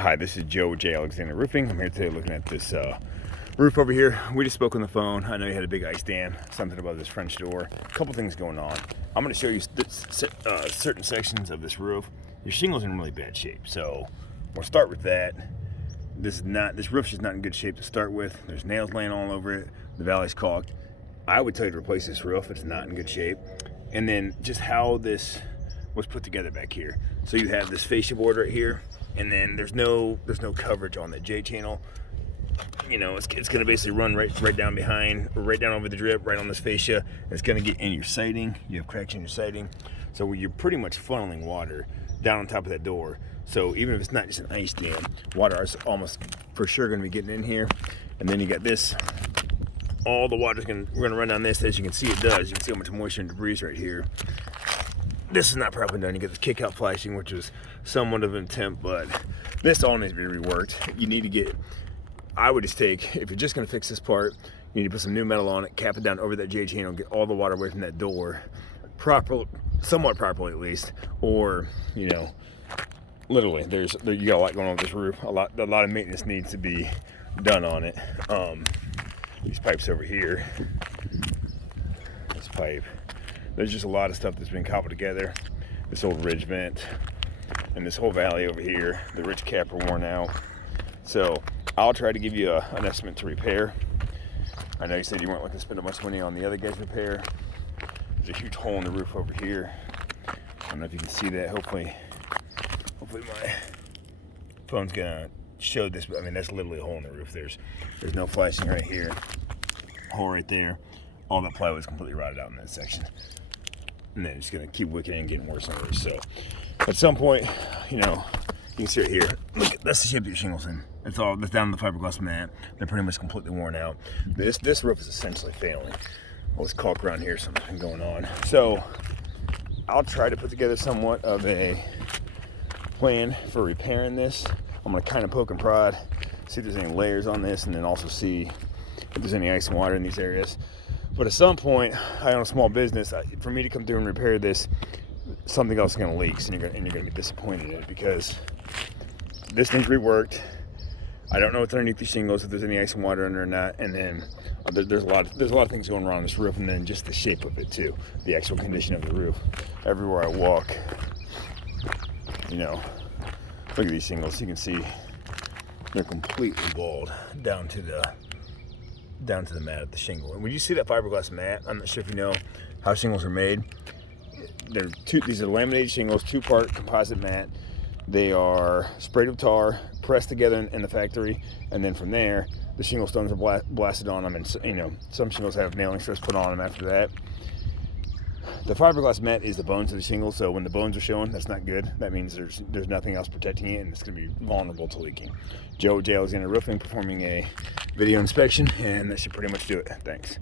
Hi, this is Joe J. Alexander Roofing. I'm here today looking at this roof over here. We just spoke on the phone. I know you had a big ice dam, something above this French door. A couple things going on. I'm going to show you certain sections of this roof. Your shingle's in really bad shape, so we'll start with that. This roof's just not in good shape to start with. There's nails laying all over it. The valley's caulked. I would tell you to replace this roof. It's not in good shape. And then just how this was put together back here. So you have this fascia board right here, and then there's no coverage on the J channel. You know, it's gonna basically run right down behind, or right down over the drip, right on this fascia. It's gonna get in your siding. You have cracks in your siding, so you're pretty much funneling water down on top of that door. So even if it's not just an ice dam, water is almost for sure gonna be getting in here. And then you got this. All the water's gonna run down this. As you can see, it does. You can see how much moisture and debris is right here. This is not properly done. You get this kick out flashing, which is somewhat of an attempt, but this all needs to be reworked. You need to get, I would just take, if you're just gonna fix this part, you need to put some new metal on it, cap it down over that J channel, get all the water away from that door, somewhat properly at least, or, you know, literally, you got a lot going on with this roof. A lot of maintenance needs to be done on it. These pipes over here, this pipe, there's just a lot of stuff that's been cobbled together. This old ridge vent and this whole valley over here, the ridge cap are worn out. So I'll try to give you an estimate to repair. I know you said you weren't looking to spend much money on the other guy's repair. There's a huge hole in the roof over here. I don't know if you can see that. Hopefully my phone's gonna show this, but I mean, that's literally a hole in the roof. There's no flashing right here, hole right there. All that plywood is completely rotted out in that section. And then it's gonna keep wicking and getting worse and worse. So at some point, you know, you can see right here, look, that's the shape of your shingles in. That's down the fiberglass mat. They're pretty much completely worn out. This roof is essentially failing. All this caulk around here, something's been going on. So I'll try to put together somewhat of a plan for repairing this. I'm gonna kind of poke and prod, see if there's any layers on this, and then also see if there's any ice and water in these areas. But at some point, I own a small business. For me to come through and repair this, something else is gonna leak, and you're gonna be disappointed in it, because this needs reworked. I don't know what's underneath these shingles, if there's any ice and water under or not. And then there's a lot of things going wrong on this roof, and then just the shape of it too, the actual condition of the roof. Everywhere I walk, you know, look at these shingles. You can see they're completely bald down to the mat of the shingle. And when you see that fiberglass mat, I'm not sure if you know how shingles are made. These are laminated shingles, 2-part composite mat. They are sprayed with tar, pressed together in the factory, and then from there, the shingle stones are blasted on them. And you know, some shingles have nailing strips put on them after that. The fiberglass mat is the bones of the shingle, so when the bones are showing, that's not good. That means there's nothing else protecting it, and it's going to be vulnerable to leaking. Joe J. Alexander Roofing performing a video inspection, and that should pretty much do it. Thanks.